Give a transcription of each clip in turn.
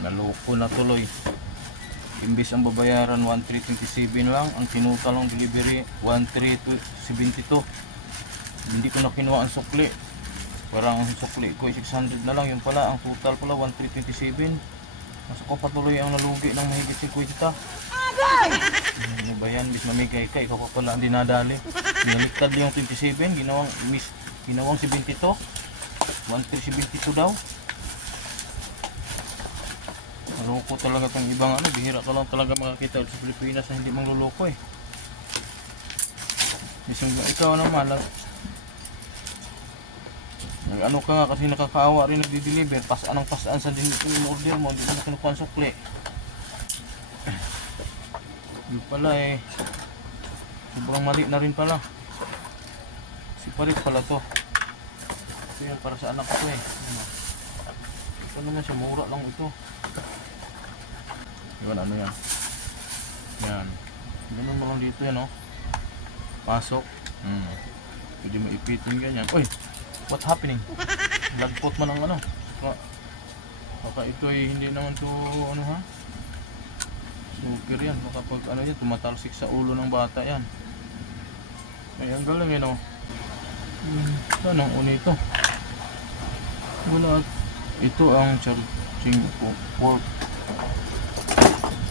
Naloko na tuloy. Imbis ang babayaran 1,327 lang, ang tinutal ng delivery 1,372. Hindi ko na kinuha ang sukli. Parang ang sukli ko 600 na lang, yung pala ang total pala 1,327. Mas ako patuloy ang nalugi ng mahigit 50. Ano ba yan? Bis mamigay ka, ikaw pa pala ang dinadali. Binaliktad yung 27, ginawang 72. 1,372 daw. Maloko talaga itong ibang ano, bihira ka lang talaga makakita sa Pilipinas na hindi mangluloko eh. Mismo ikaw naman ano ka nga kasi nakakaawa rin nagdi-deliver, pasaan ang pasaan sa order mo, hindi mo na kinukuha ang sukli. Yung pala eh, sobrang mali na rin pala. Siparit pala to. Ito yan para sa anak ko eh. Ito naman siya, mura lang ito. Yun, ano yan? Yan. Ganun mo lang dito yan, oh. Pasok. Pwede mo ipitin ganyan. Uy! What happening? Lagpot mo ng ano? Baka ito ay hindi naman to ano ha? Smoker yan. Baka pag ano yan, tumatalsik sa ulo ng bata yan. Ay, ang galing yun, oh. Saan ang uni ito? Wala. Ito ang charging port.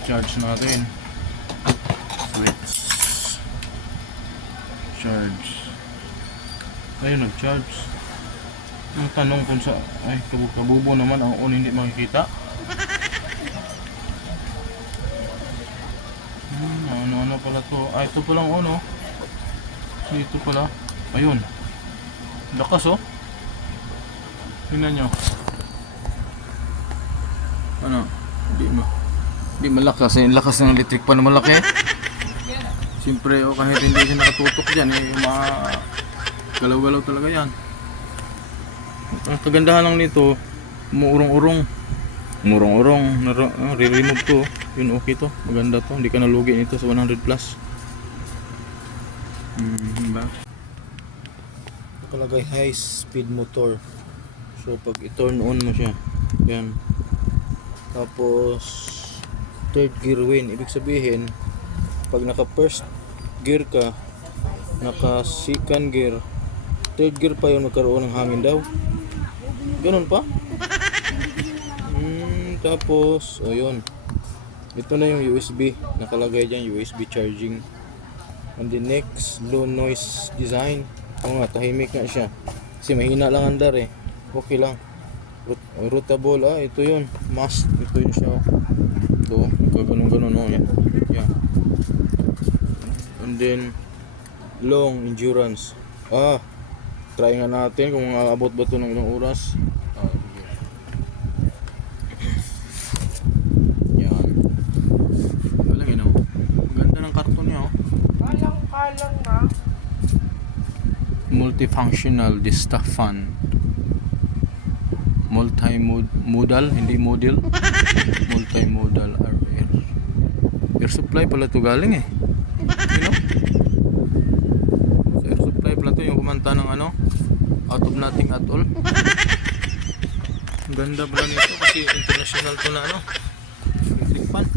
Charge natin. Switch. Charge. Ayun, nag-charge. Yung tanong kung sa... Ay, kabubo naman ang on hindi makikita. Ano pala to? Ah, ito palang on, oh. Dito pala. Ayun. Lakas, oh. Tingnan nyo. Ano? Hindi malakas eh. Lakas ng electric pa na malaki. Siyempre, oh, kahit hindi siya nakatutok dyan, eh, galaw-galaw talaga yan. Ang kagandahan lang nito, umuurong-urong. Re-remove to. Yun, okay to. Maganda to. Hindi ka nalugi nito sa 100 plus. Diba? Nakalagay high speed motor. So pag i-turn on mo siya, yan. Tapos third gear win. Ibig sabihin, pag naka first gear ka, naka second gear, third gear pa yun, magkaroon ng hangin daw. Ganun pa. Tapos yun, ito na yung USB nakalagay dyan, USB charging. And the next, low noise design. Oo nga, tahimik nga siya kasi mahina lang andar eh. Okay lang. Routable, ito yun, must, ito yun siya. Ito, ganun-ganun, yan. Yan. And then long endurance. Try nga natin kung aabot ba ito ng ilang oras. Yan. Galing yun, oh. Ganda ng karton niya, oh. Kalang na. Multifunctional Dista fan. Multimodal, hindi model. Multimodal air supply pala ito galing eh. You know? Air supply pala ito, yung kumanta ng ano, Out of Nothing at All. Ang ganda pala nito kasi international to na ano, electric fan.